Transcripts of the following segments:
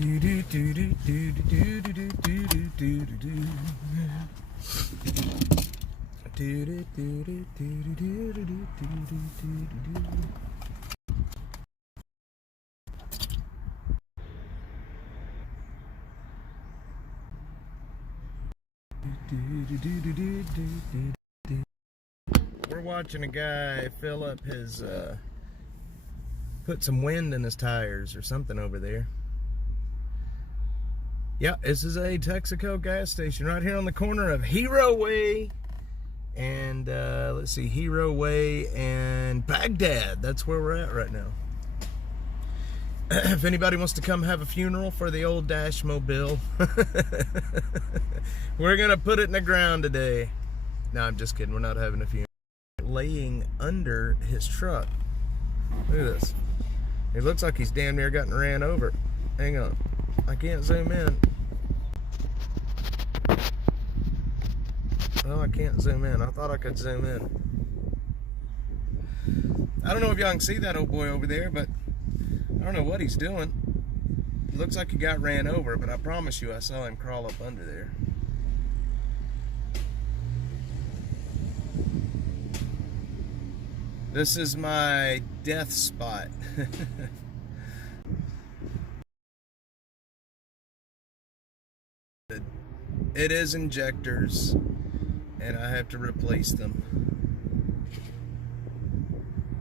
We're watching a guy fill up his, put some wind in his tires or something over there. Yeah, this is a Texaco gas station right here on the corner of Hero Way and, let's see, Hero Way and Baghdad. That's where we're at right now. If anybody wants to come have a funeral for the old Dashmobile, we're going to put it in the ground today. No, I'm just kidding. We're not having a funeral. Laying under his truck. Look at this. It looks like he's damn near gotten ran over. Hang on. I can't zoom in. Oh, I can't zoom in. I thought I could zoom in. I don't know if y'all can see that old boy over there, but I don't know what he's doing. It looks like he got ran over, but I promise you I saw him crawl up under there. This is my death spot. It is injectors, and I have to replace them.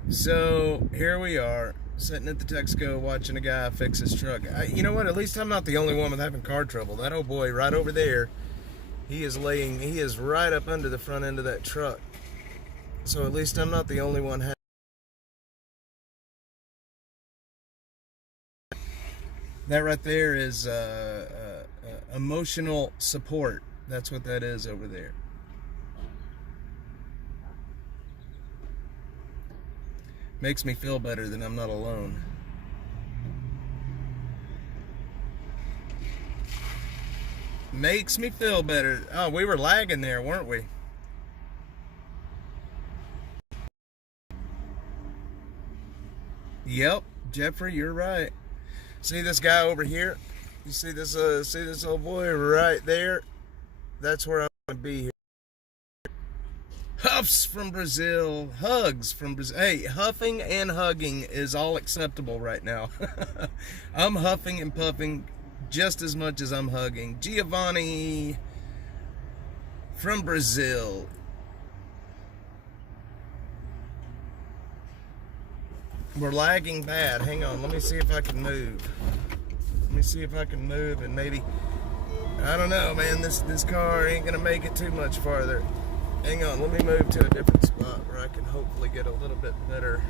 So here we are, sitting at the Texaco watching a guy fix his truck. You know what? At least I'm not the only one with having car trouble. That old boy right over there, he is right up under the front end of that truck. So at least I'm not the only one having. That right there is emotional support. That's what that is over there. Makes me feel better that I'm not alone. Makes me feel better. Oh, we were lagging there, weren't we? Yep, Jeffrey, you're right. See this guy over here? You see this old boy right there? That's where I'm gonna be here. Huffs from Brazil, hugs from Brazil. Hey, huffing and hugging is all acceptable right now. I'm huffing and puffing just as much as I'm hugging. Giovanni from Brazil. We're lagging bad. Hang on, let me see if I can move. Let me see if I can move and maybe, I don't know, man, this car ain't gonna make it too much farther. Hang on, let me move to a different spot where I can hopefully get a little bit better.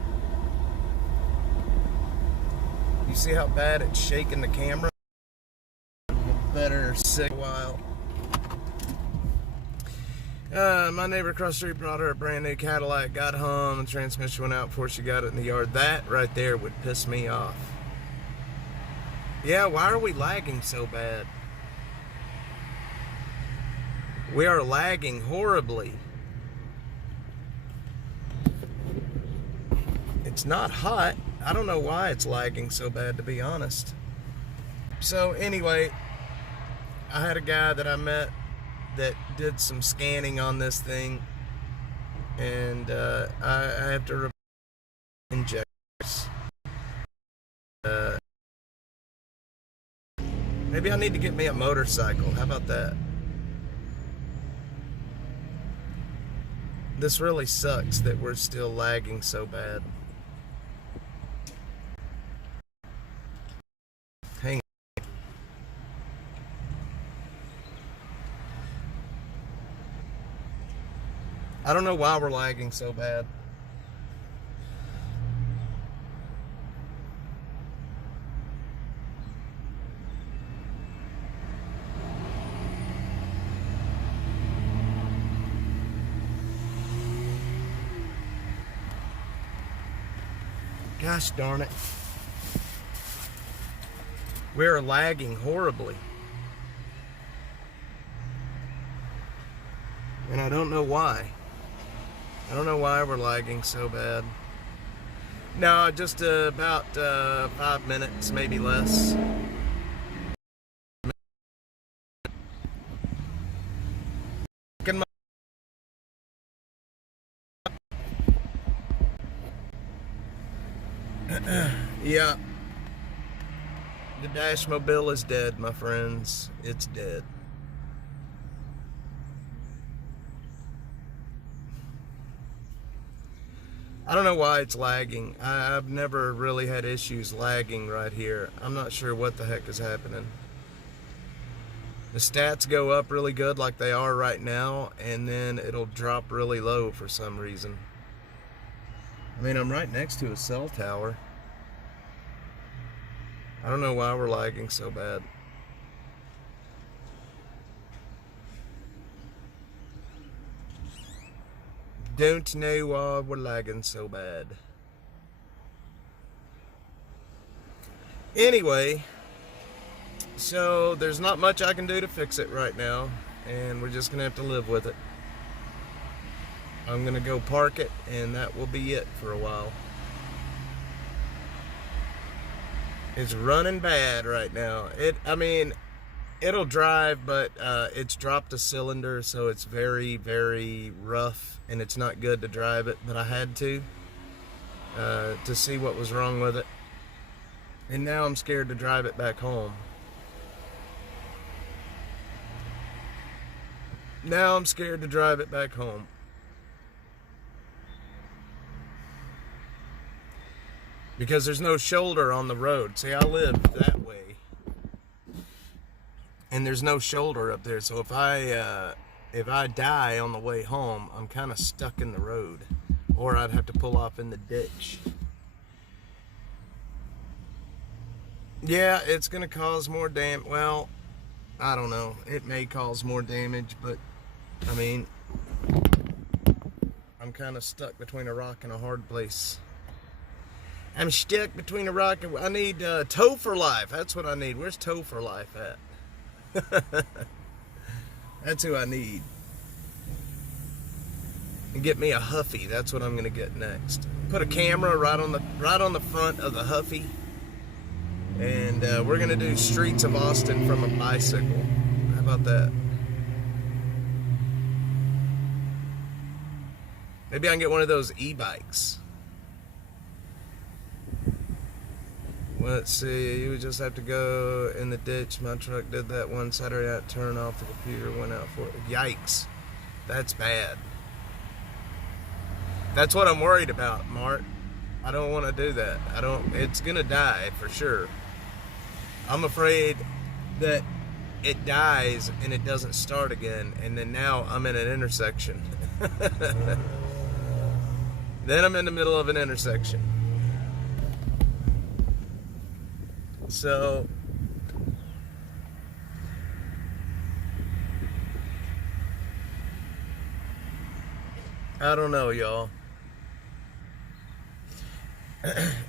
You see how bad it's shaking the camera? Better sick while. My neighbor across the street brought her a brand new Cadillac, got home, the transmission went out before she got it in the yard. That right there would piss me off. Yeah, why are we lagging so bad? We are lagging horribly. It's not hot. I don't know why it's lagging so bad, to be honest. So anyway, I had a guy that I met that did some scanning on this thing, and I have to replace injectors. Maybe I need to get me a motorcycle. How about that? This really sucks that we're still lagging so bad. Hang on. I don't know why we're lagging so bad. Gosh darn it. We're lagging horribly. And I don't know why. I don't know why we're lagging so bad. No, just about 5 minutes, maybe less. Yeah, the Dashmobile is dead, my friends. It's dead. I don't know why it's lagging. I've never really had issues lagging right here. I'm not sure what the heck is happening. The stats go up really good like they are right now, and then it'll drop really low for some reason. I mean, I'm right next to a cell tower. I don't know why we're lagging so bad. Don't know why we're lagging so bad. Anyway, so there's not much I can do to fix it right now, and we're just gonna have to live with it. I'm gonna go park it, and that will be it for a while. It's running bad right now. I mean, it'll drive, but it's dropped a cylinder, so it's very, very rough, and it's not good to drive it, but I had to see what was wrong with it. And now I'm scared to drive it back home. Now I'm scared to drive it back home. Because there's no shoulder on the road. See, I live that way, and there's no shoulder up there. So if I die on the way home, I'm kind of stuck in the road, or I'd have to pull off in the ditch. Yeah, it's gonna cause more damage. Well, I don't know. It may cause more damage, but I mean, I'm kind of stuck between a rock and a hard place. I'm stuck between a rock and... I need Tow for Life. That's what I need. Where's Tow for Life at? That's who I need. And get me a Huffy. That's what I'm gonna get next. Put a camera right on the front of the Huffy, and we're gonna do streets of Austin from a bicycle. How about that? Maybe I can get one of those e-bikes. Let's see, you would just have to go in the ditch. My truck did that one Saturday night, turn off the computer, went out for it. Yikes. That's bad. That's what I'm worried about, Mart. I don't want to do that. It's gonna die for sure. I'm afraid that it dies and it doesn't start again, and then now I'm in an intersection. Then I'm in the middle of an intersection. So, I don't know, y'all.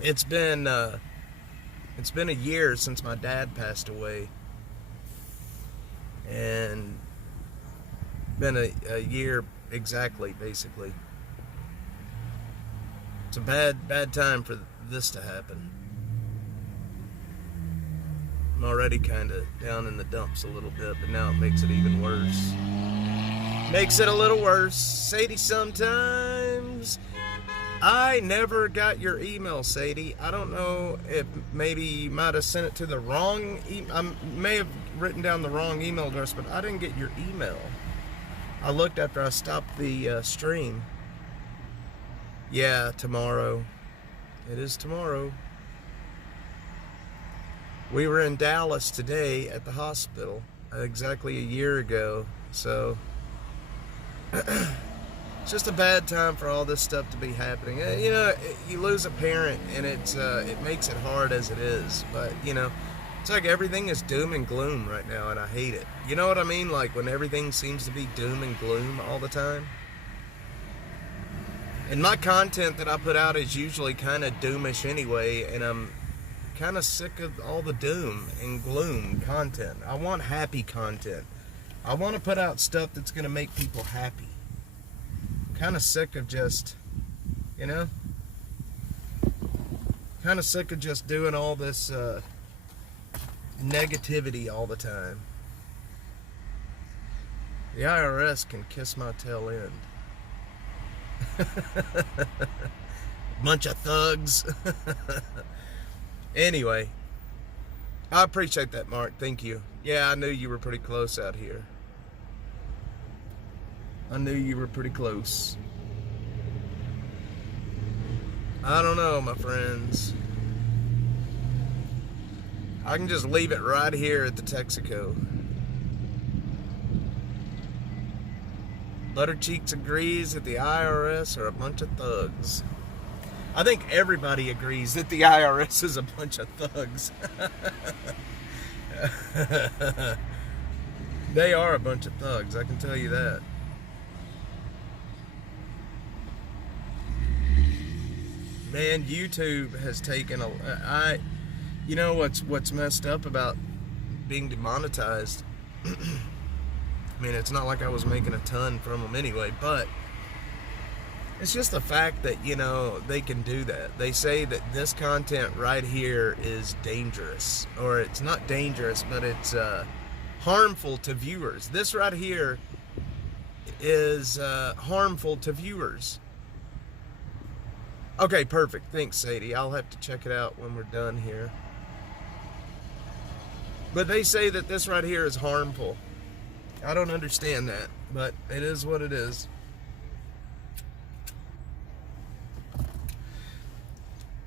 It's been a year since my dad passed away, and been a year exactly, basically. It's a bad time for this to happen. I'm already kind of down in the dumps a little bit, but now it makes it even worse. Makes it a little worse. Sadie, sometimes I never got your email, Sadie. I don't know if maybe you might have sent it to the wrong I may have written down the wrong email address, but I didn't get your email. I looked after I stopped the stream. Yeah, tomorrow. It is tomorrow. We were in Dallas today at the hospital exactly a year ago, so it's just a bad time for all this stuff to be happening. You know, you lose a parent, and it makes it hard as it is, but you know, it's like everything is doom and gloom right now, and I hate it. You know what I mean? Like when everything seems to be doom and gloom all the time. And my content that I put out is usually kind of doomish anyway, and I'm kind of sick of all the doom and gloom content. I want happy content. I want to put out stuff that's going to make people happy. I'm kind of sick of just, you know, kind of sick of just doing all this negativity all the time. The IRS can kiss my tail end. Bunch of thugs. Anyway, I appreciate that, Mark. Thank you. Yeah, I knew you were pretty close out here. I knew you were pretty close. I don't know, my friends. I can just leave it right here at the Texaco. Buttercheeks agrees that the IRS are a bunch of thugs. I think everybody agrees that the IRS is a bunch of thugs. They are a bunch of thugs, I can tell you that. Man, YouTube has taken you know what's messed up about being demonetized? I mean, it's not like I was making a ton from them anyway, but it's just the fact that, you know, they can do that. They say that this content right here is dangerous, or it's not dangerous, but it's harmful to viewers. This right here is harmful to viewers. Okay, perfect. Thanks, Sadie. I'll have to check it out when we're done here. But they say that this right here is harmful. I don't understand that, but it is what it is.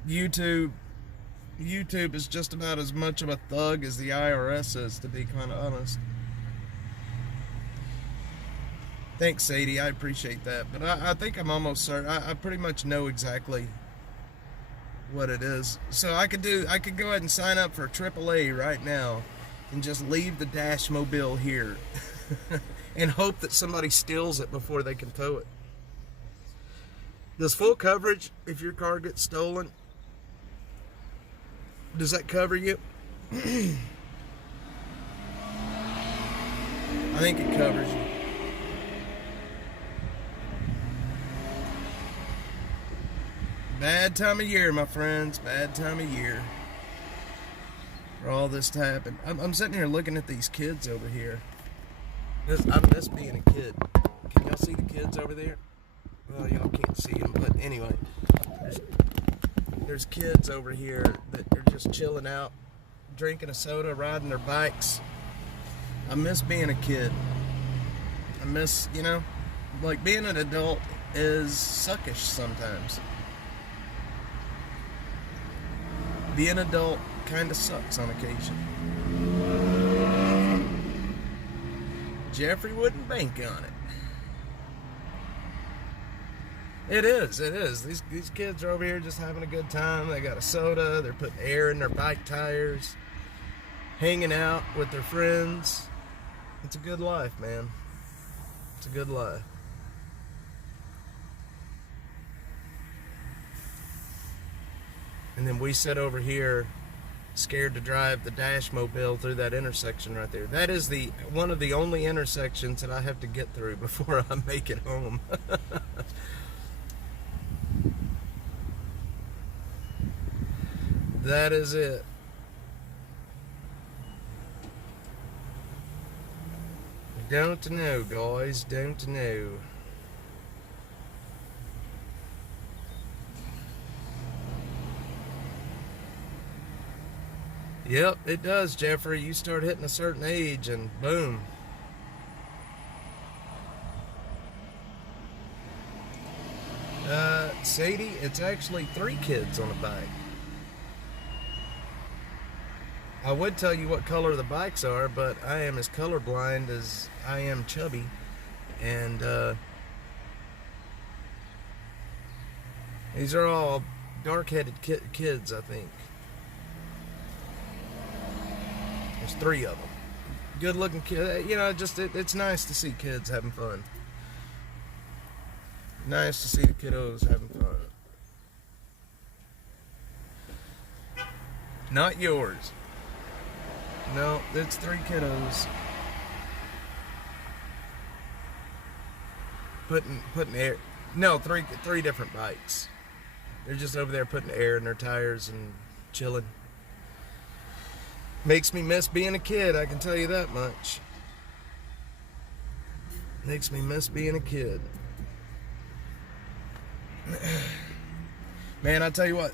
YouTube is just about as much of a thug as the IRS is, to be kind of honest. Thanks, Sadie. I appreciate that. But I think I'm almost certain. I pretty much know exactly what it is. So I could go ahead and sign up for AAA right now and just leave the Dashmobile here and hope that somebody steals it before they can tow it. Does full coverage, if your car gets stolen, does that cover you? I think it covers you. Bad time of year, my friends. Bad time of year for all this to happen. I'm sitting here looking at these kids over here. I miss being a kid. Can y'all see the kids over there? Well, y'all can't see them, but anyway. There's kids over here that are just chilling out, drinking a soda, riding their bikes. I miss being a kid. I miss, you know, like being an adult is suckish sometimes. Being an adult kind of sucks on occasion. Jeffrey wouldn't bank on it. It is. These kids are over here just having a good time. They got a soda. They're putting air in their bike tires. Hanging out with their friends. It's a good life, man. It's a good life. And then we sit over here scared to drive the Dashmobile through that intersection right there. That is one of the only intersections that I have to get through before I make it home. That is it. Don't know, guys. Don't know. Yep, it does, Jeffrey. You start hitting a certain age and boom. Sadie, it's actually 3 kids on a bike. I would tell you what color the bikes are, but I am as colorblind as I am chubby. And these are all dark-headed kids, I think. There's 3 of them. Good-looking kids. You know, just it's nice to see kids having fun. Nice to see the kiddos having fun. Not yours. No, it's 3 kiddos. Putting air. No, three different bikes. They're just over there putting air in their tires and chilling. Makes me miss being a kid, I can tell you that much. Makes me miss being a kid. Man, I tell you what,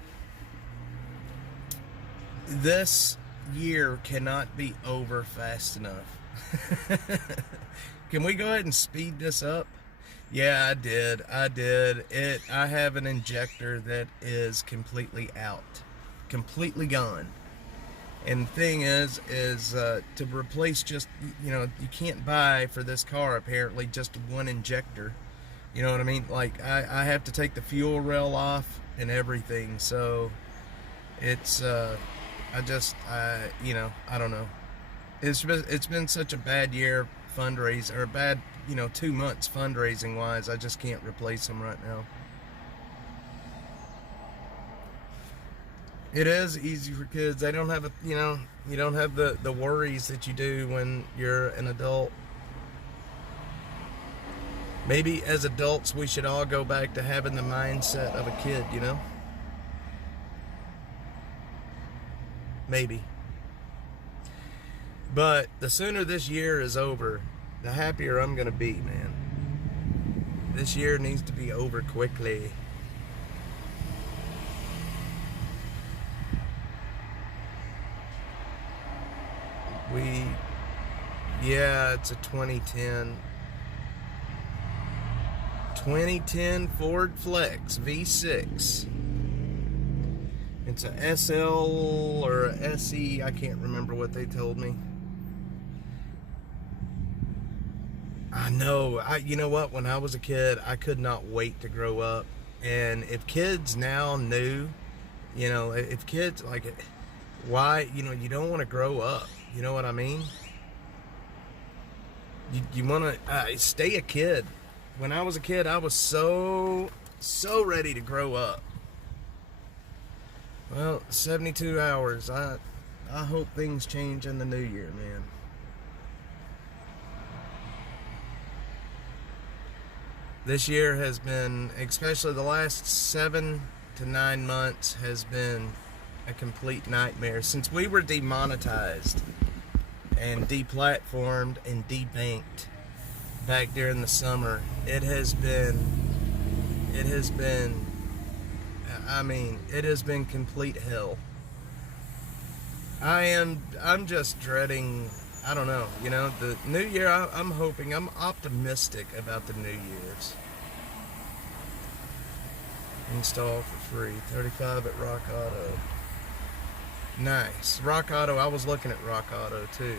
this year cannot be over fast enough. Can we go ahead and speed this up? Yeah, I did. I have an injector that is completely out, completely gone. And the thing is to replace just, you can't buy for this car apparently just one injector. You know what I mean? Like I have to take the fuel rail off and everything. So it's I don't know. It's been such a bad year fundraising, or a bad 2 months fundraising wise. I just can't replace them right now. It is easy for kids. They don't have you don't have the worries that you do when you're an adult. Maybe as adults we should all go back to having the mindset of a kid, Maybe. But the sooner this year is over, the happier I'm gonna be, man. This year needs to be over quickly. Yeah, it's a 2010 Ford Flex V6. It's a SL or a SE, I can't remember what they told me. I know, you know what, when I was a kid, I could not wait to grow up. And if kids now knew, if kids, why, you don't want to grow up. You know what I mean? You want to stay a kid. When I was a kid, I was so ready to grow up. Well, 72 hours. I hope things change in the new year, man. This year has been, especially the last 7 to 9 months, has been a complete nightmare. Since we were demonetized and deplatformed and debanked back during the summer, it has been complete hell. I'm just dreading, I don't know, the new year. I'm optimistic about the New Year's. Install for free, 35 at Rock Auto. Nice. Rock Auto, I was looking at Rock Auto too.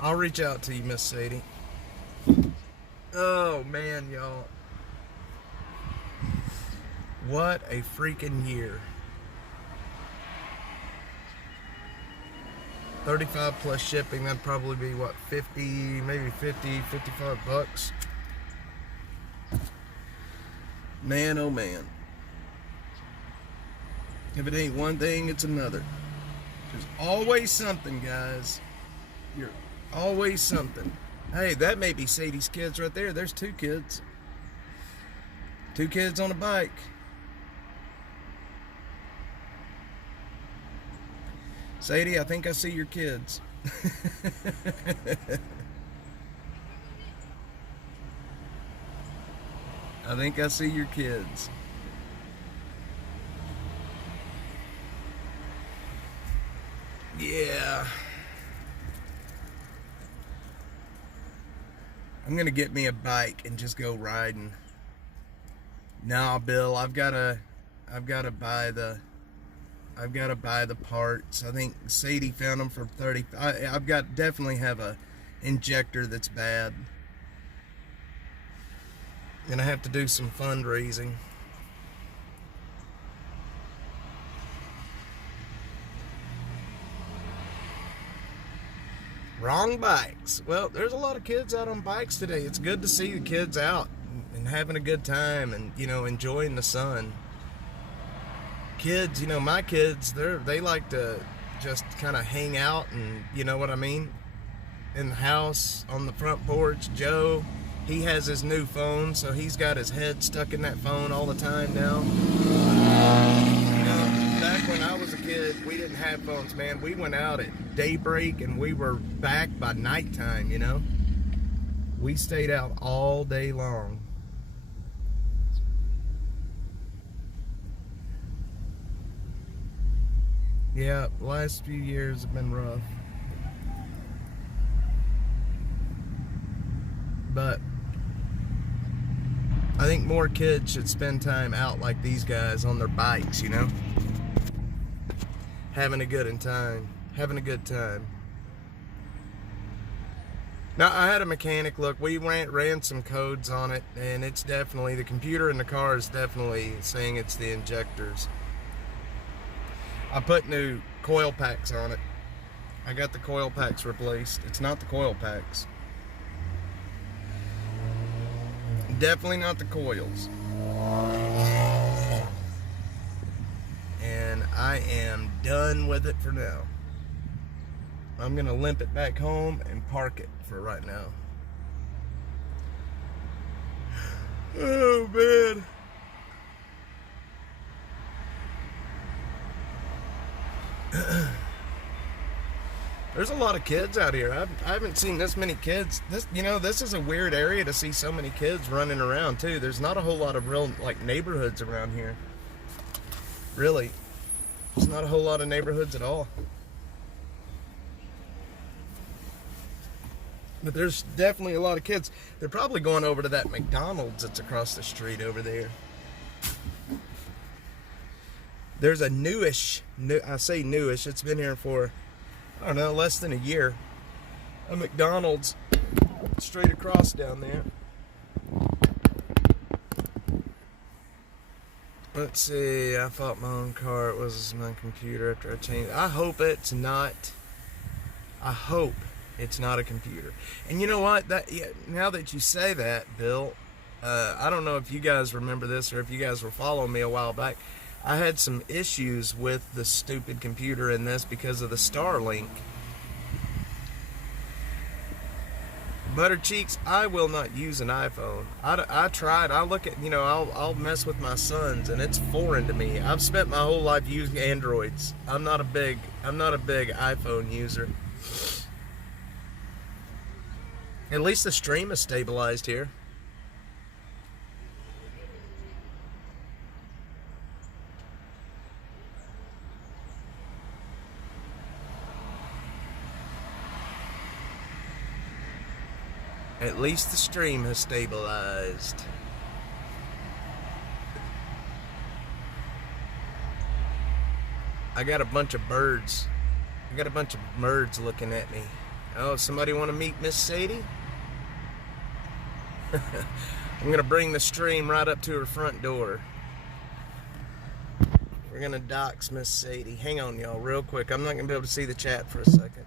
I'll reach out to you, Miss Sadie. Oh man, y'all. What a freaking year. 35 plus shipping, that'd probably be what, 50, maybe 50, 55 bucks. Man, oh man. If it ain't one thing, it's another. There's always something, guys. You're always something. Hey, that may be Sadie's kids right there. There's 2 kids. 2 kids on a bike. Sadie, I think I see your kids. I think I see your kids. Yeah. I'm gonna get me a bike and just go riding. Nah, Bill, I've gotta buy the parts. I think Sadie found them for 30. I've got definitely have a injector that's bad. Gonna have to do some fundraising. Wrong bikes. Well, there's a lot of kids out on bikes today. It's good to see the kids out and having a good time and, enjoying the sun. Kids, my kids, they like to just kind of hang out and, you know what I mean, in the house, on the front porch. Joe, he has his new phone, so he's got his head stuck in that phone all the time now. Back when I was a kid, we didn't have phones, man. We went out at daybreak and we were back by nighttime, We stayed out all day long. Yeah, the last few years have been rough. But I think more kids should spend time out like these guys on their bikes, you know? Having a good time. Now, I had a mechanic look. We ran some codes on it, and it's definitely, the computer in the car is definitely saying it's the injectors. I put new coil packs on it. I got the coil packs replaced. It's not the coil packs. Definitely not the coils. And I am done with it for now. I'm gonna limp it back home and park it for right now. Oh man. There's a lot of kids out here. I haven't seen this many kids. This is a weird area to see so many kids running around too. There's not a whole lot of real like neighborhoods around here. Really. There's not a whole lot of neighborhoods at all. But there's definitely a lot of kids. They're probably going over to that McDonald's that's across the street over there. There's a I say newish, it's been here for, I don't know, less than a year. A McDonald's straight across down there. Let's see, I fought my own car. It was my computer after I changed it. I hope it's not a computer. And you know what? Now that you say that, Bill, I don't know if you guys remember this or if you guys were following me a while back. I had some issues with the stupid computer in this because of the Starlink. Butter cheeks, I will not use an iPhone. I tried. I look at, I'll mess with my sons, and it's foreign to me. I've spent my whole life using Androids. I'm not a big iPhone user. At least the stream is stabilized here. At least the stream has stabilized. I got a bunch of birds. Looking at me. Oh, somebody want to meet Miss Sadie? I'm going to bring the stream right up to her front door. We're going to dox Miss Sadie. Hang on, y'all, real quick. I'm not going to be able to see the chat for a second.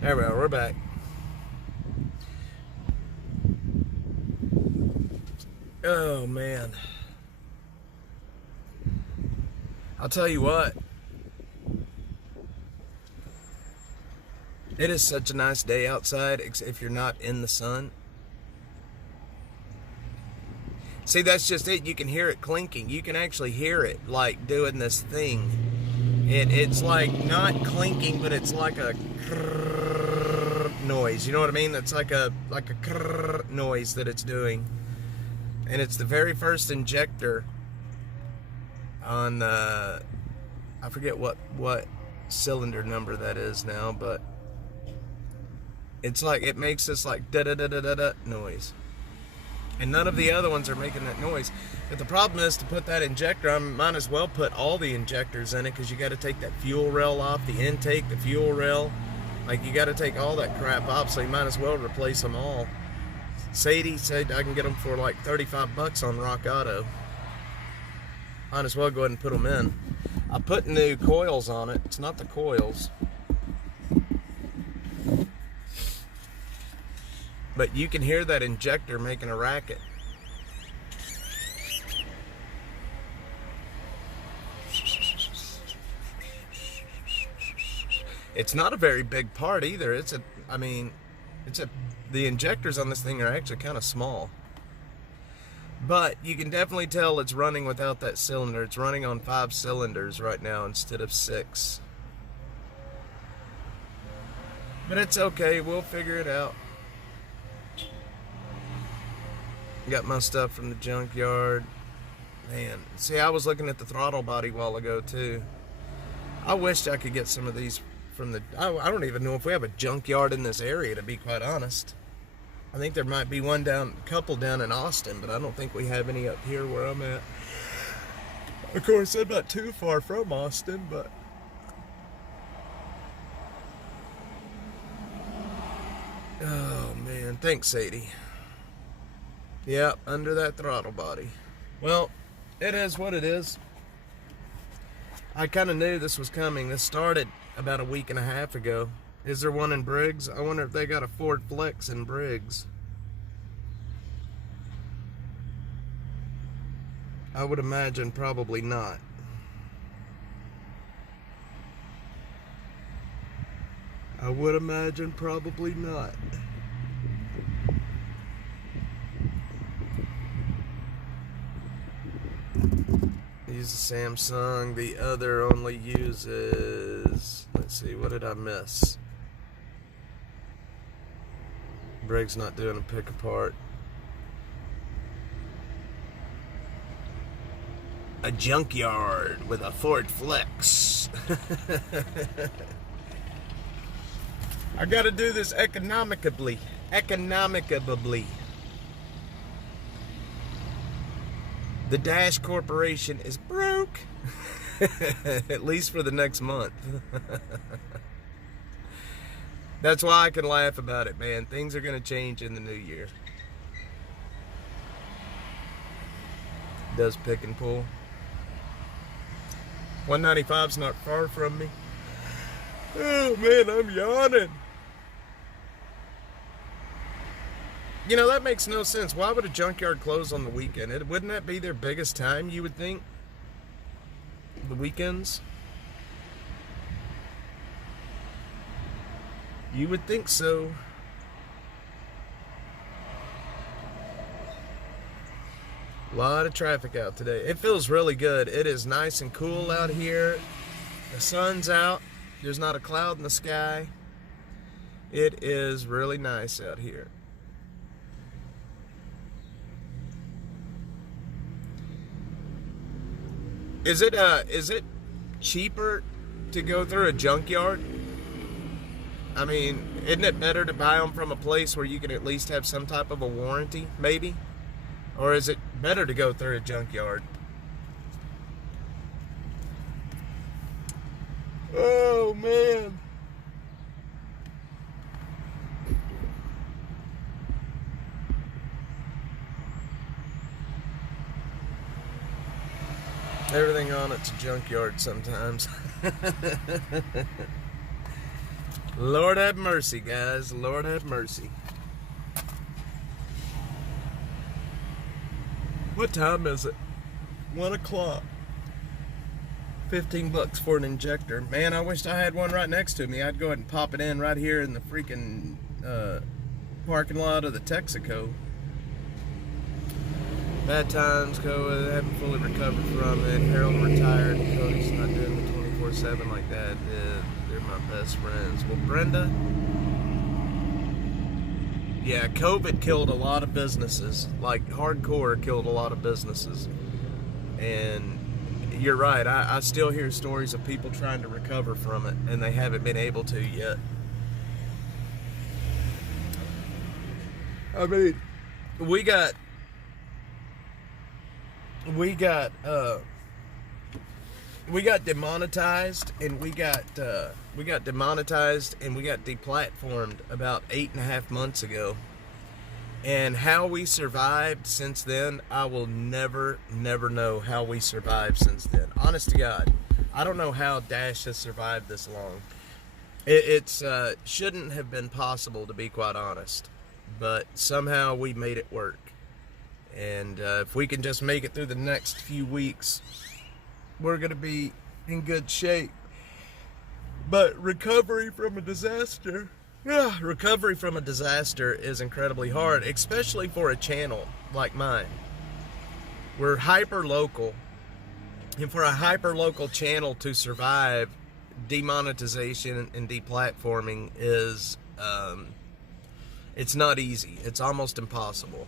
There we are, we're back. Oh man. I'll tell you what. It is such a nice day outside, if you're not in the sun. See, that's just it. You can hear it clinking. You can actually hear it, like, doing this thing. It's like not clinking, but it's like a noise. You know what I mean? It's like a noise that it's doing. And it's the very first injector on the, I forget what cylinder number that is now, but it's like, it makes this like da-da-da-da-da-da noise. And none of the other ones are making that noise. But the problem is, to put that injector, I might as well put all the injectors in it, because you got to take that fuel rail off, the intake, the fuel rail. Like, you got to take all that crap off, so you might as well replace them all. Sadie said I can get them for like $35 on Rock Auto. Might as well go ahead and put them in. I put new coils on it. It's not the coils. But you can hear that injector making a racket. It's not a very big part either. The injectors on this thing are actually kind of small. But you can definitely tell it's running without that cylinder. It's running on 5 cylinders right now instead of 6. But it's okay, we'll figure it out. Got my stuff from the junkyard. Man, see, I was looking at the throttle body a while ago too. I wished I could get some of these from the... I don't even know if we have a junkyard in this area, to be quite honest. I think there might be a couple down in Austin, but I don't think we have any up here where I'm at. Of course, I'm not too far from Austin, but... Oh, man. Thanks, Sadie. Yep, under that throttle body. Well, it is what it is. I kind of knew this was coming. This started about a week and a half ago. Is there one in Briggs? I wonder if they got a Ford Flex in Briggs. I would imagine probably not. I would imagine probably not. Use a Samsung. The other only uses... Let's see, what did I miss? Briggs not doing a pick apart. A junkyard with a Ford Flex. I gotta do this economically. Economically. The Dash Corporation is broke. At least for the next month. That's why I can laugh about it, man. Things are going to change in the new year. Does pick and pull. 195's not far from me. Oh, man, I'm yawning. You know, that makes no sense. Why would a junkyard close on the weekend? Wouldn't that be their biggest time, you would think? The weekends? You would think so. A lot of traffic out today. It feels really good. It is nice and cool out here. The sun's out. There's not a cloud in the sky. It is really nice out here. Is it cheaper to go through a junkyard? I mean, isn't it better to buy them from a place where you can at least have some type of a warranty, maybe? Or is it better to go through a junkyard? Oh, man. Everything on it's a junkyard sometimes. Lord have mercy, guys. Lord have mercy. What time is it? 1 o'clock. 15 bucks for an injector. Man, I wished I had one right next to me. I'd go ahead and pop it in right here in the freaking parking lot of the Texaco. Bad times, haven't fully recovered from it. Harold retired. Cody's not doing the 24/7 like that. They're my best friends. Well, Brenda, yeah, COVID killed a lot of businesses. Like, hardcore killed a lot of businesses. And you're right. I still hear stories of people trying to recover from it, and they haven't been able to yet. I mean, we got demonetized, and we got deplatformed about 8.5 months ago. And how we survived since then, I will never know how we survived since then. Honest to God, I don't know how Dash has survived this long. It shouldn't have been possible, to be quite honest. But somehow we made it work. And if we can just make it through the next few weeks, we're going to be in good shape. But recovery from a disaster, Yeah, recovery from a disaster is incredibly hard, especially for a channel like mine. We're hyper local, and for a hyper local channel to survive, demonetization and deplatforming is it's not easy. It's almost impossible.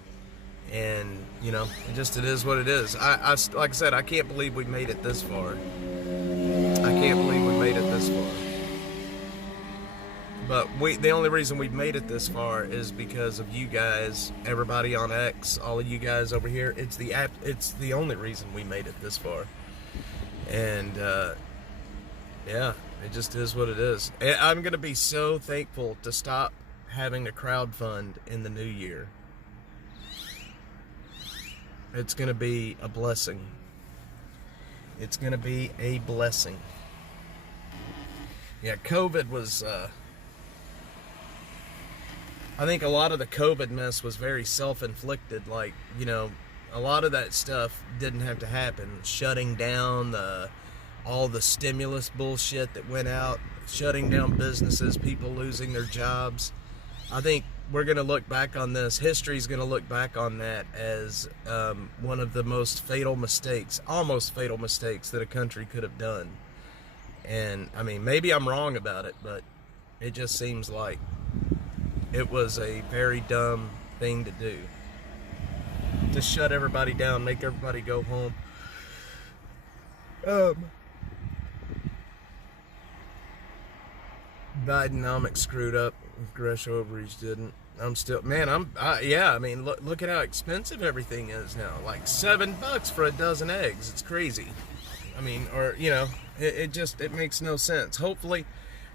And it is what it is. I like I said, I can't believe we made it this far. I can't believe we made it this far. But the only reason we've made it this far is because of you guys, everybody on X, all of you guys over here. It's the only reason we made it this far. And yeah, it just is what it is. I'm gonna be so thankful to stop having to crowdfund in the new year. It's gonna be a blessing. It's gonna be a blessing. Yeah, COVID was. I think a lot of the COVID mess was very self-inflicted. Like, a lot of that stuff didn't have to happen. Shutting down all the stimulus bullshit that went out, shutting down businesses, people losing their jobs. I think we're going to look back on this. History's going to look back on that as one of the most fatal mistakes, almost fatal mistakes that a country could have done. And, I mean, maybe I'm wrong about it, but it just seems like it was a very dumb thing to do. To shut everybody down, make everybody go home. Bidenomics screwed up. Gresh Overeach didn't. I'm still, man, yeah, I mean, look at how expensive everything is now. Like $7 for a dozen eggs. It's crazy. I mean, or, it makes no sense. Hopefully,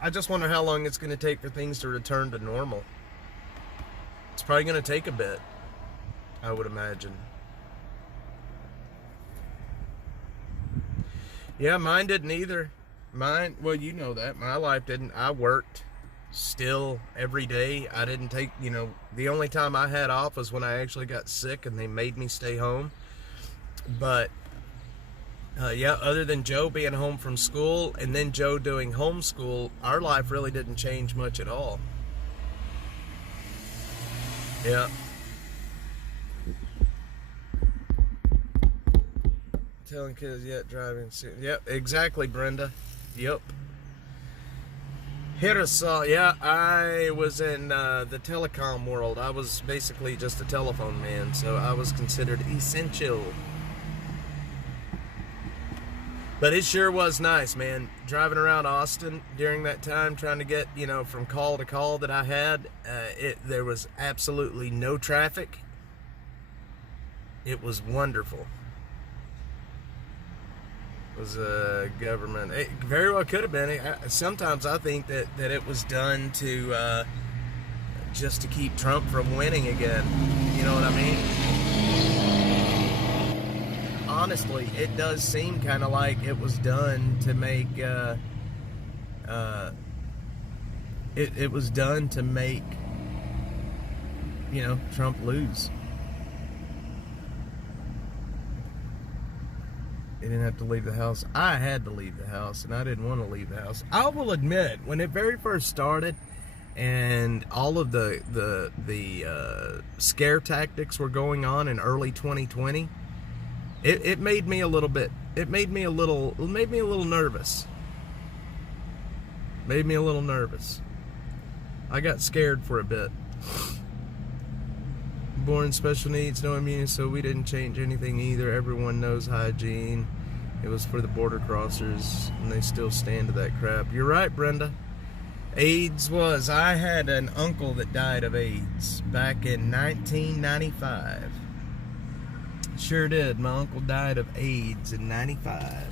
I just wonder how long it's going to take for things to return to normal. It's probably going to take a bit, I would imagine. Yeah, mine didn't either. Well, you know that. My life didn't. I worked still every day. I didn't take, the only time I had off was when I actually got sick and they made me stay home. But, yeah, other than Joe being home from school and then Joe doing homeschool, our life really didn't change much at all. Yeah. Telling kids, driving soon. Yep, exactly, Brenda. Yep. Yeah, I was in the telecom world. I was basically just a telephone man, so I was considered essential. But it sure was nice, man. Driving around Austin during that time, trying to get, from call to call that I had, there was absolutely no traffic. It was wonderful. It was government. It very well could have been. Sometimes I think that it was done to just to keep Trump from winning again. You know what I mean? Honestly, it does seem kind of like it was done to make it was done to make Trump lose. He didn't have to leave the house. I had to leave the house, and I didn't want to leave the house. I will admit, when it very first started, and all of the scare tactics were going on in early 2020. It made me a little bit. It made me a little nervous. Made me a little nervous. I got scared for a bit. Born special needs, no immunity, so we didn't change anything either. Everyone knows hygiene. It was for the border crossers, and they still stand to that crap. You're right, Brenda. AIDS was. I had an uncle that died of AIDS back in 1995. Sure did. My uncle died of AIDS in 95.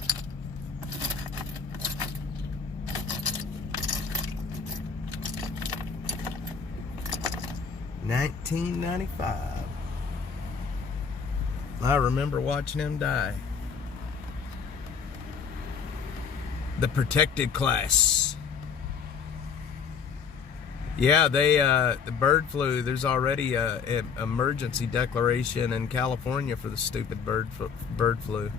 $1995. I remember watching him die. The protected class. Yeah, the bird flu. There's already an emergency declaration in California for the stupid bird flu.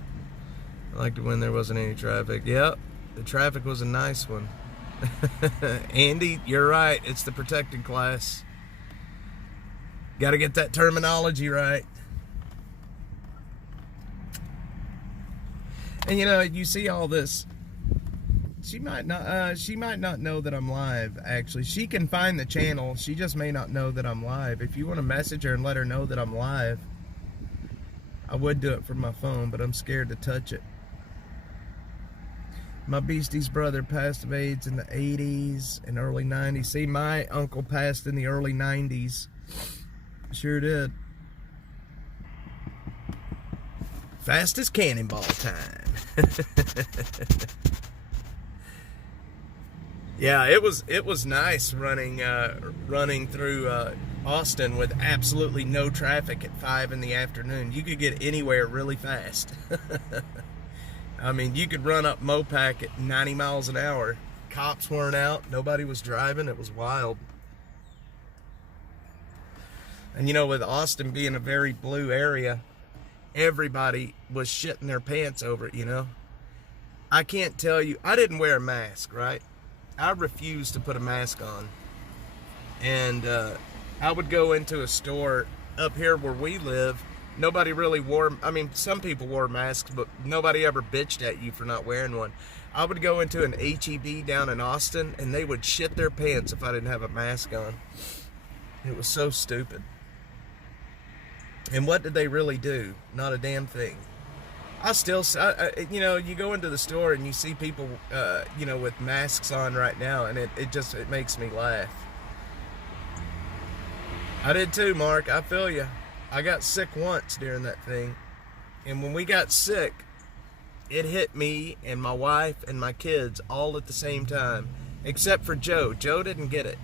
I liked it when there wasn't any traffic. Yep, the traffic was a nice one. Andy, you're right. It's the protected class. Got to get that terminology right. And you know, you see all this. She might not know that I'm live, actually. She can find the channel. She just may not know that I'm live. If you want to message her and let her know that I'm live, I would do it from my phone, but I'm scared to touch it. My beastie's brother passed of AIDS in the 80s and early 90s. See, my uncle passed in the early 90s. Sure did. Fastest cannonball time. Yeah, it was nice running through Austin with absolutely no traffic at 5 in the afternoon. You could get anywhere really fast. I mean, you could run up Mopac at 90 miles an hour. Cops weren't out. Nobody was driving. It was wild. And you know, with Austin being a very blue area, everybody was shitting their pants over it, you know. I can't tell you. I didn't wear a mask, right? I refused to put a mask on. And I would go into a store up here where we live. Nobody really wore, I mean, some people wore masks, but nobody ever bitched at you for not wearing one. I would go into an H-E-B down in Austin, and they would shit their pants if I didn't have a mask on. It was so stupid. And what did they really do? Not a damn thing. You know, you go into the store and you see people, you know, with masks on right now, and it makes me laugh. I did too, Mark. I feel you. I got sick once during that thing. And when we got sick, it hit me and my wife and my kids all at the same time. Except for Joe. Joe didn't get it.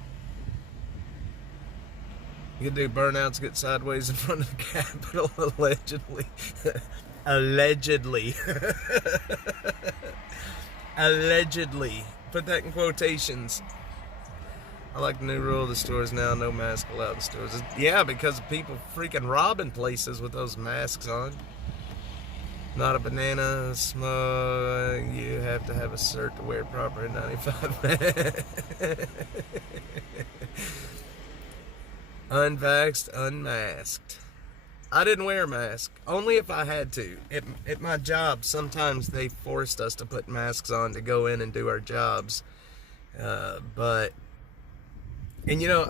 You can do burnouts, get sideways in front of the Capitol, allegedly. Allegedly. Allegedly. Put that in quotations. I like the new rule of the stores now, no mask allowed in stores. Yeah, because of people freaking robbing places with those masks on. Not a banana smug. You have to have a cert to wear proper in 95. Unvaxxed, unmasked. I didn't wear a mask, only if I had to. At my job, sometimes they forced us to put masks on to go in and do our jobs. And you know,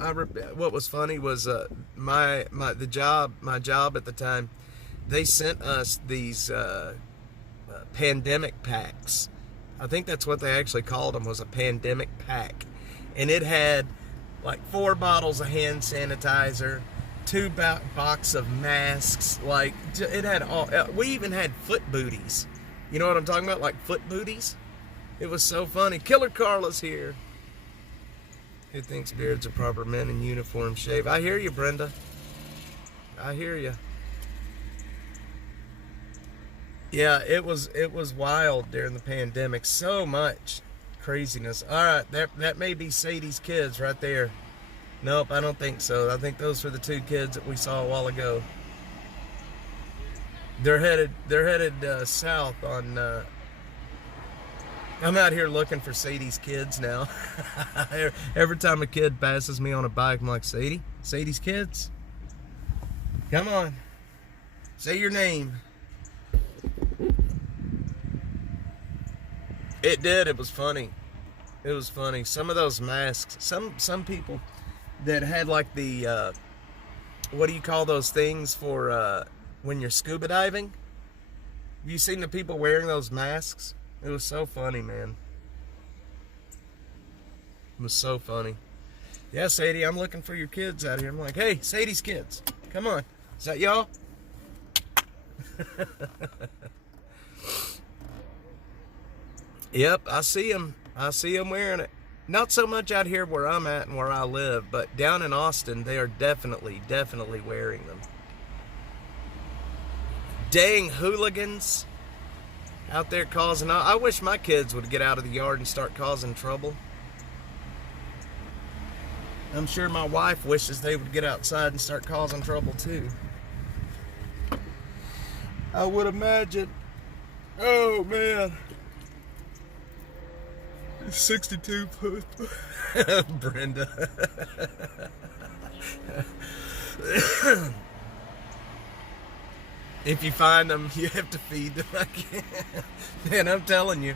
what was funny was my job at the time, they sent us these pandemic packs. I think that's what they actually called them, was a pandemic pack, and it had like 4 bottles of hand sanitizer, 2 box of masks. Like, it had all. We even had foot booties. You know what I'm talking about? Like foot booties. It was so funny. Killer Carla's here. Who thinks beards are proper men in uniform shave? I hear you, Brenda. I hear you. Yeah, it was wild during the pandemic. So much craziness. All right, that may be Sadie's kids right there. Nope, I don't think so. I think those were the 2 kids that we saw a while ago. They're headed south on. I'm out here looking for Sadie's kids now. Every time a kid passes me on a bike, I'm like, Sadie's kids. Come on, say your name. It did. It was funny. It was funny. Some of those masks. Some people that had like the what do you call those things for when you're scuba diving? Have you seen the people wearing those masks? It was so funny, man. It was so funny. Yeah, Sadie, I'm looking for your kids out here. I'm like, hey, Sadie's kids, come on. Is that y'all? Yep, I see them. I see them wearing it. Not so much out here where I'm at and where I live, but down in Austin, they are definitely wearing them. Dang hooligans out there causing. I wish my kids would get out of the yard and start causing trouble. I'm sure my wife wishes they would get outside and start causing trouble too. I would imagine. Oh man. 62 Brenda. If you find them, you have to feed them. Man, I'm telling you,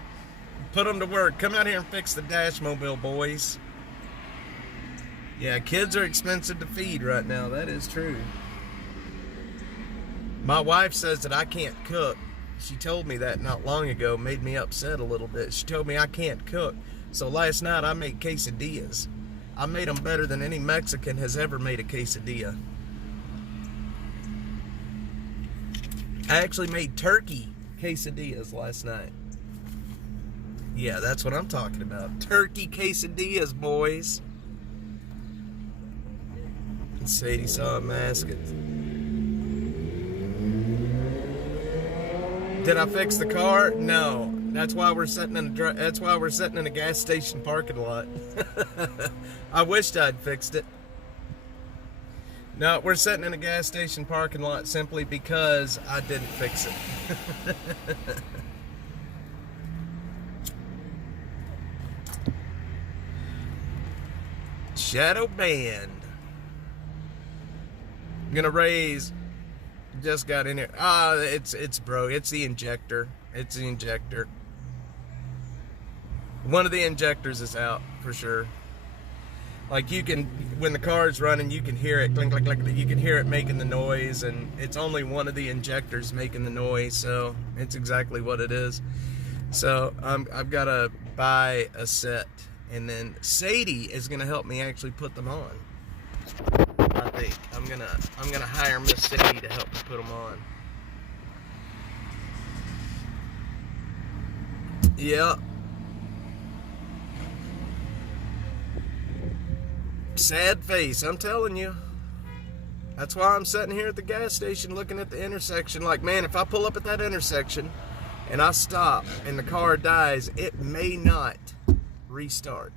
put them to work. Come out here and fix the Dashmobile, boys. Yeah, kids are expensive to feed right now. That is true. My wife says that I can't cook. She told me that not long ago, made me upset a little bit. She told me I can't cook. So last night I made quesadillas. I made them better than any Mexican has ever made a quesadilla. I actually made turkey quesadillas last night. Yeah, that's what I'm talking about. Turkey quesadillas, boys. And Sadie saw a mask. Did I fix the car? No. That's why we're sitting in a gas station parking lot. I wished I'd fixed it. No, we're sitting in a gas station parking lot simply because I didn't fix it. Shadow band. I'm gonna raise. Just got in here. It's bro. It's the injector. It's the injector. One of the injectors is out for sure. Like you can, when the car's running, you can hear it clink, clink, clink. You can hear it making the noise, and it's only one of the injectors making the noise. So it's exactly what it is. So I've got to buy a set, and then Sadie is gonna help me actually put them on. I think I'm gonna hire Miss Sadie to help me put them on. Yeah. Sad face, I'm telling you. That's why I'm sitting here at the gas station looking at the intersection like, man, if I pull up at that intersection and I stop and the car dies, it may not restart.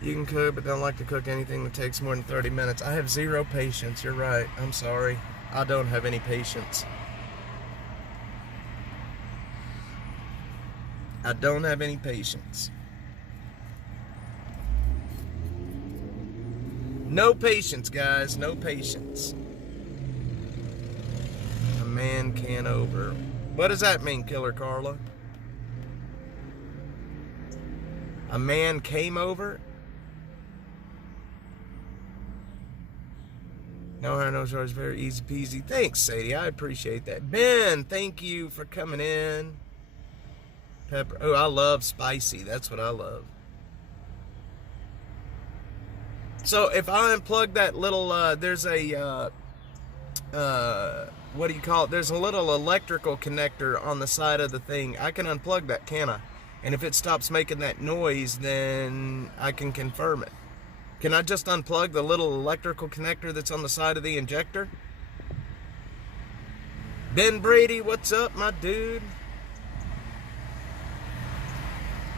You can cook, but don't like to cook anything that takes more than 30 minutes. I have zero patience. You're right. I'm sorry. I don't have any patience. I don't have any patience. No patience, guys. No patience. A man can over. What does that mean, Killer Carla? A man came over? No hair, no charge, very easy peasy. Thanks, Sadie. I appreciate that. Ben, thank you for coming in. Pepper. Oh, I love spicy. That's what I love. So if I unplug that little, there's a, what do you call it? There's a little electrical connector on the side of the thing. I can unplug that, can I? And if it stops making that noise, then I can confirm it. Can I just unplug the little electrical connector that's on the side of the injector? Ben Brady, what's up, my dude?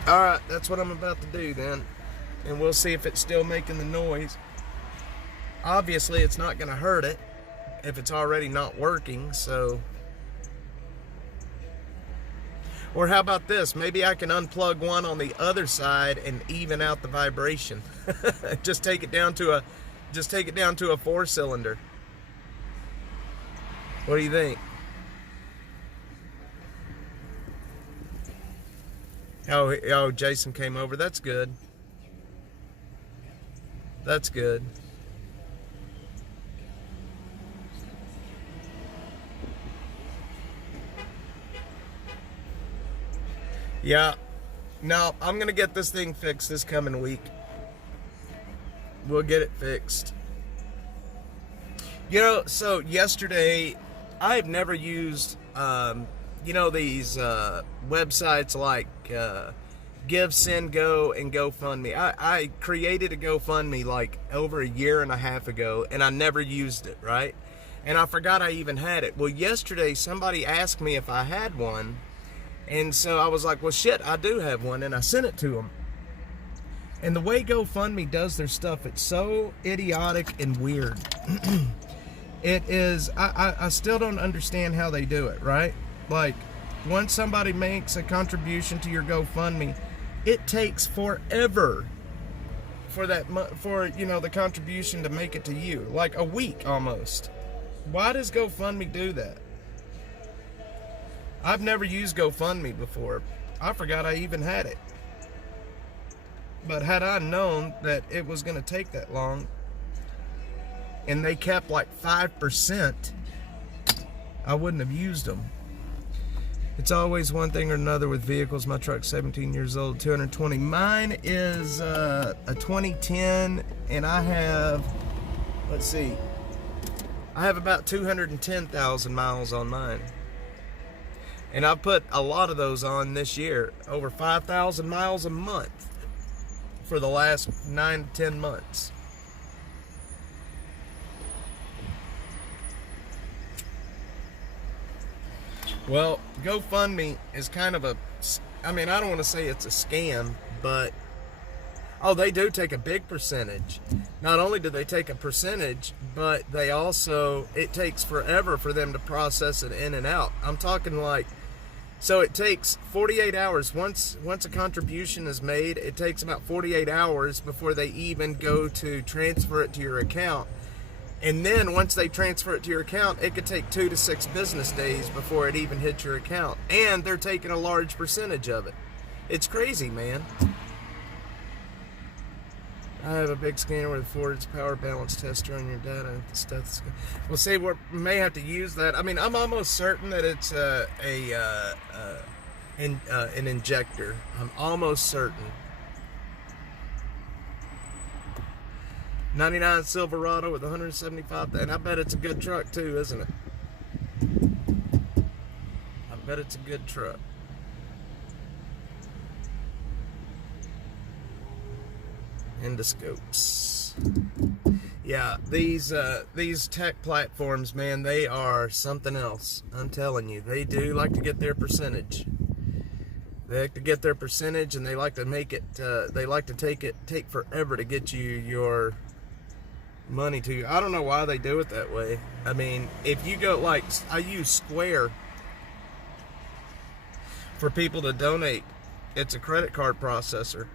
Alright, that's what I'm about to do then. And we'll see if it's still making the noise. Obviously, it's not going to hurt it if it's already not working, so... Or how about this? Maybe I can unplug one on the other side and even out the vibration. Just take it down to a 4-cylinder. What do you think? Oh, Jason came over. That's good. That's good. Yeah. No, I'm going to get this thing fixed this coming week. We'll get it fixed. You know, so yesterday, I've never used, you know, these websites like Give, Send, Go, and GoFundMe. I created a GoFundMe like over a year and a half ago, and I never used it, right? And I forgot I even had it. Well, yesterday, somebody asked me if I had one, and so I was like, well, shit, I do have one, and I sent it to them. And the way GoFundMe does their stuff, it's so idiotic and weird. It is, I still don't understand how they do it, right? Like, once somebody makes a contribution to your GoFundMe, it takes forever for the contribution to make it to you, like a week almost. Why does GoFundMe do that? I've never used GoFundMe before. I forgot I even had it. But had I known that it was going to take that long, and they kept like 5%, I wouldn't have used them. It's always one thing or another with vehicles. My truck's 17 years old, 220. Mine is a 2010, and I have, let's see, I have about 210,000 miles on mine. And I've put a lot of those on this year, over 5,000 miles a month for the last 9 to 10 months. Well, GoFundMe is kind of I don't want to say it's a scam, but, they do take a big percentage. Not only do they take a percentage, but they also, it takes forever for them to process it in and out. I'm talking like, so it takes 48 hours. Once a contribution is made, it takes about 48 hours before they even go to transfer it to your account. And then once they transfer it to your account, it could take 2 to 6 business days before it even hits your account. And they're taking a large percentage of it. It's crazy, man. I have a big scanner with Ford's power balance tester on your data stuff. Well, see, we may have to use that. I'm almost certain that it's an injector. I'm almost certain. 99 Silverado with 175, and I bet it's a good truck too, isn't it? I bet it's a good truck. Endoscopes. Yeah, these tech platforms, man, they are something else. I'm telling you, they do like to get their percentage. They like to get their percentage, and they like to make it. They like to take forever to get you your money to you. I don't know why they do it that way. If you go, like, I use Square for people to donate. It's a credit card processor,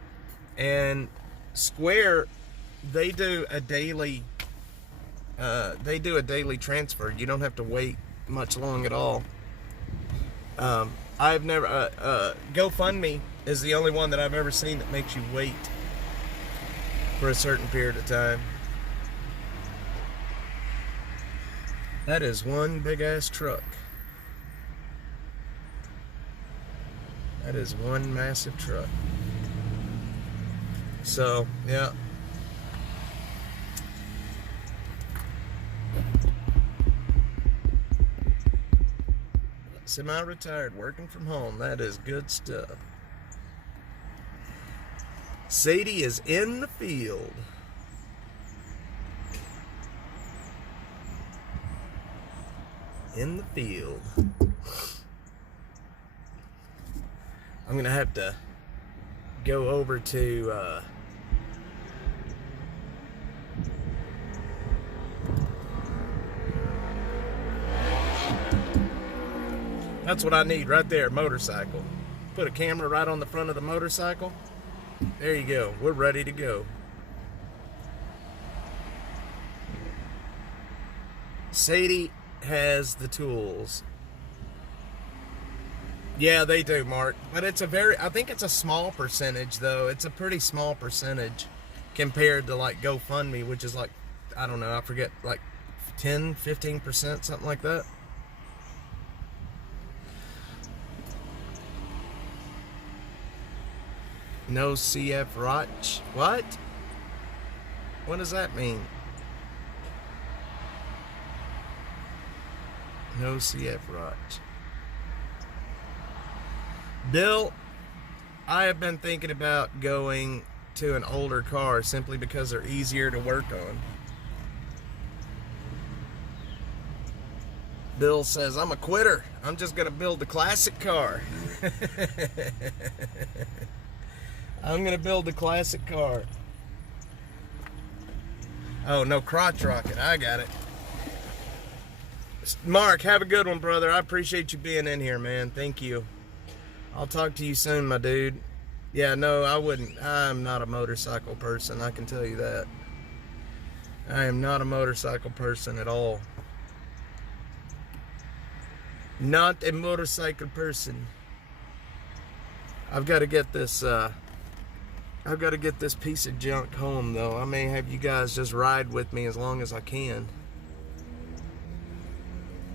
and Square, they do a daily transfer. You don't have to wait much long at all. I've never GoFundMe is the only one that I've ever seen that makes you wait for a certain period of time. That is one big ass truck. That is one massive truck. So, yeah. Semi-retired, working from home. That is good stuff. Sadie is in the field. In the field. I'm gonna have to go over to that's what I need right there, motorcycle. Put a camera right on the front of the motorcycle. There you go. We're ready to go. Sadie has the tools. Yeah, they do, Mark. But I think it's a small percentage, though. It's a pretty small percentage compared to, like, GoFundMe, which is like, I don't know, I forget, like 10, 15%, something like that. No CF Roch. What? What does that mean? No CF Roch. Bill, I have been thinking about going to an older car simply because they're easier to work on. Bill says, I'm a quitter. I'm just going to build a classic car. I'm going to build a classic car. Oh, no crotch rocket. I got it. Mark, have a good one, brother. I appreciate you being in here, man. Thank you. I'll talk to you soon, my dude. Yeah, no, I wouldn't. I'm not a motorcycle person, I can tell you that. I am not a motorcycle person at all. Not a motorcycle person. I've got to get this piece of junk home, though. I may have you guys just ride with me as long as I can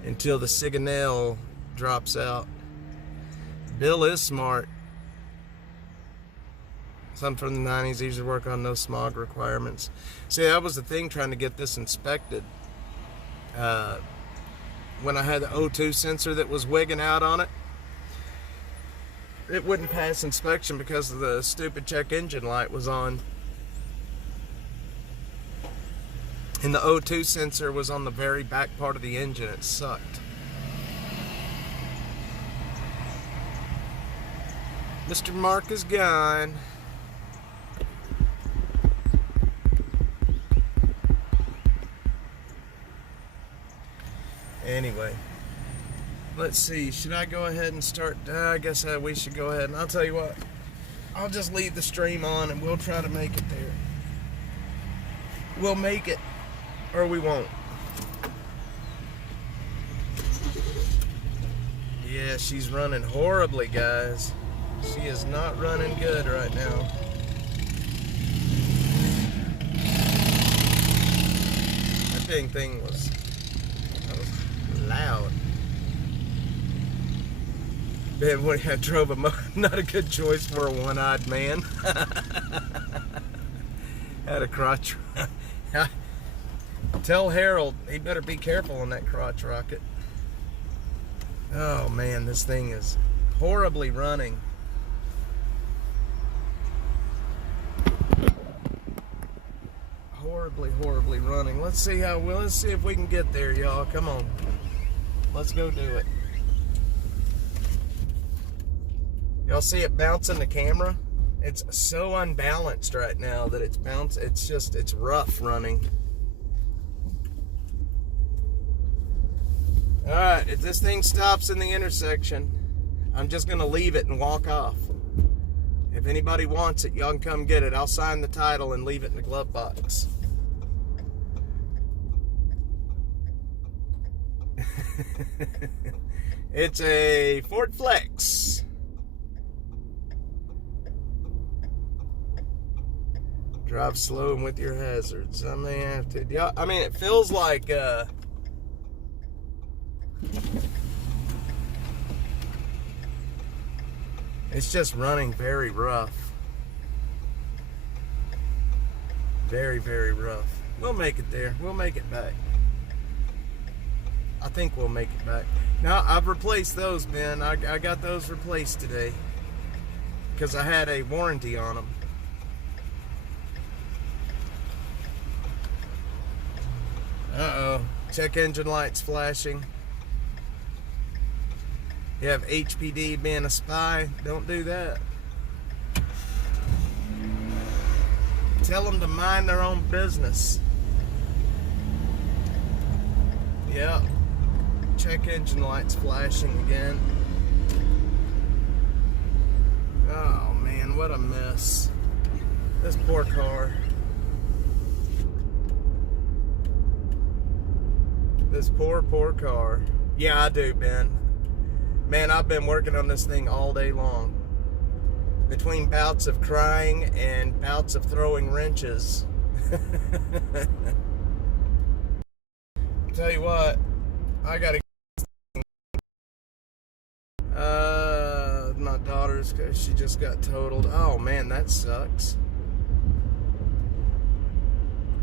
until the signal drops out. Bill is smart. Something from the 90s, he used to work on no smog requirements. See, that was the thing, trying to get this inspected. When I had the O2 sensor that was wigging out on it, it wouldn't pass inspection because the stupid check engine light was on. And the O2 sensor was on the very back part of the engine. It sucked. Mr. Mark is gone. Anyway, let's see. Should I go ahead and start? I guess we should go ahead. And I'll tell you what. I'll just leave the stream on and we'll try to make it there. We'll make it, or we won't. Yeah, she's running horribly, guys. She is not running good right now. That dang thing was loud. Man, when I drove not a good choice for a one-eyed man. Had a crotch. Tell Harold he better be careful on that crotch rocket. Oh man, this thing is horribly running. Horribly running. Let's see if we can get there, y'all. Come on. Let's go do it. Y'all see it bouncing the camera? It's so unbalanced right now that it's it's rough running. Alright, if this thing stops in the intersection, I'm just gonna leave it and walk off. If anybody wants it, y'all can come get it. I'll sign the title and leave it in the glove box. It's a Ford Flex. Drive slow and with your hazards. I may have to. Yeah, I mean, it feels like it's just running very rough. Very rough. We'll make it there. We'll make it back. I think we'll make it back. Now, I've replaced those, Ben. I got those replaced today because I had a warranty on them. Uh-oh. Check engine lights flashing. You have HPD being a spy. Don't do that. Tell them to mind their own business. Yep. Check engine lights flashing again. Oh man, what a mess. This poor car. This poor car. Yeah, I do, Ben. Man, I've been working on this thing all day long. Between bouts of crying and bouts of throwing wrenches. Tell you what, I gotta my daughter's, cause she just got totaled. Oh man, that sucks.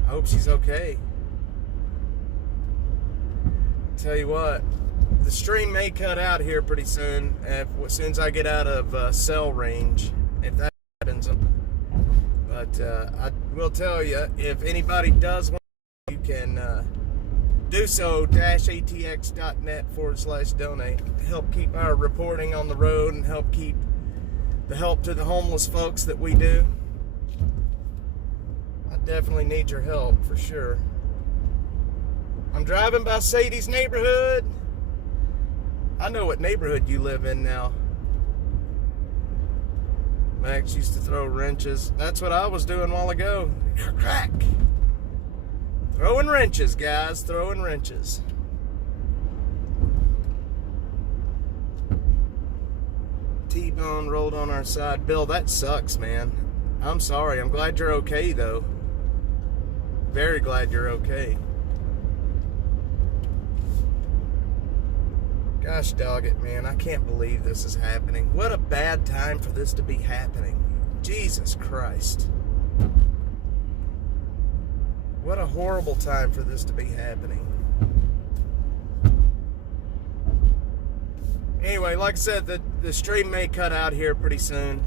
I hope she's okay. Tell you what, the stream may cut out here pretty soon, as soon as I get out of cell range, if that happens. But I will tell you, if anybody does want, you can do so, dashatx.net/donate. Help keep our reporting on the road and help keep the help to the homeless folks that we do. I definitely need your help, for sure. I'm driving by Sadie's neighborhood. I know what neighborhood you live in now. Max used to throw wrenches. That's what I was doing a while ago. Crack! Throwing wrenches, guys. Throwing wrenches. T-bone rolled on our side. Bill, that sucks, man. I'm sorry. I'm glad you're okay, though. Very glad you're okay. Gosh dog it, man. I can't believe this is happening. What a bad time for this to be happening. Jesus Christ. What a horrible time for this to be happening. Anyway, like I said, the stream may cut out here pretty soon.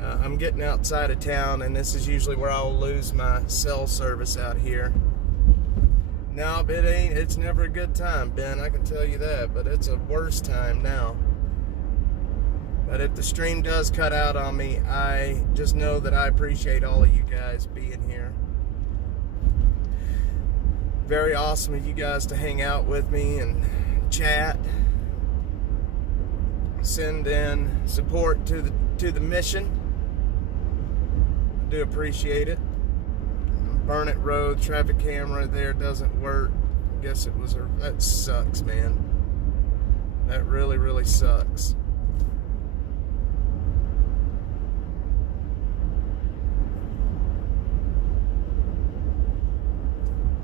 I'm getting outside of town, and this is usually where I'll lose my cell service out here. No, it ain't. It's never a good time, Ben. I can tell you that. But it's a worse time now. But if the stream does cut out on me, I just know that I appreciate all of you guys being here. Very awesome of you guys to hang out with me and chat. Send in support to the mission. I do appreciate it. Burnett Road, traffic camera there doesn't work. Guess it was that sucks, man. That really, really sucks.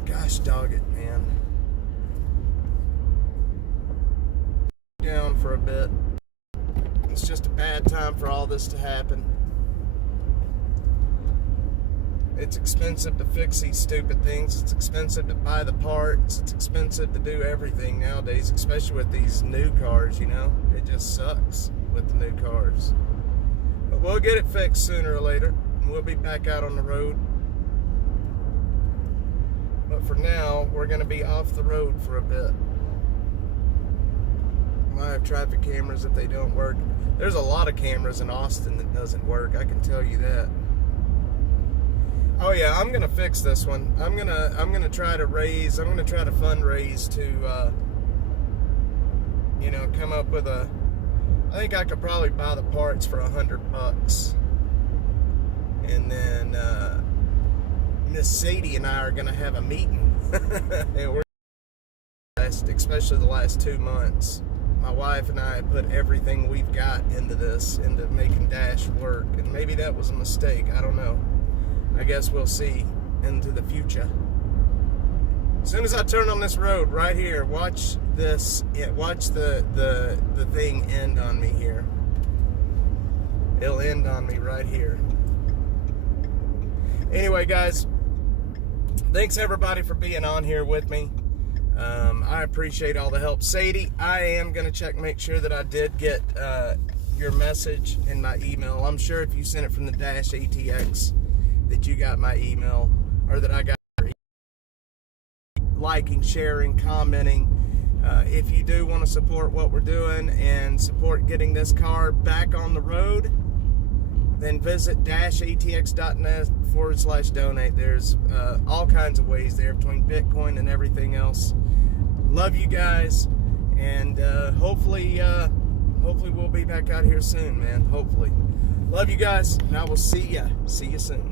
Gosh dog it, man. Down for a bit. It's just a bad time for all this to happen. It's expensive to fix these stupid things. It's expensive to buy the parts. It's expensive to do everything nowadays, especially with these new cars, you know? It just sucks with the new cars. But we'll get it fixed sooner or later, and we'll be back out on the road. But for now, we're going to be off the road for a bit. I have traffic cameras if they don't work. There's a lot of cameras in Austin that doesn't work, I can tell you that. Oh yeah, I'm gonna fix this one. I'm gonna try to fundraise to you know, come up with I think I could probably buy the parts for $100, and then Miss Sadie and I are gonna have a meeting. And we're especially the last 2 months. My wife and I put everything we've got into this, into making Dash work, and maybe that was a mistake. I don't know. I guess we'll see into the future. As soon as I turn on this road right here, watch this. Watch the thing end on me here. It'll end on me right here. Anyway, guys, thanks everybody for being on here with me. I appreciate all the help. Sadie, I am going to make sure that I did get your message in my email. I'm sure if you sent it from the Dash ATX that you got my email, or that I got your email. Liking, sharing, commenting. If you do want to support what we're doing and support getting this car back on the road, then visit dashatx.net/donate. There's all kinds of ways there between Bitcoin and everything else. Love you guys, and hopefully we'll be back out here soon, man. Hopefully. Love you guys, and I will see you soon.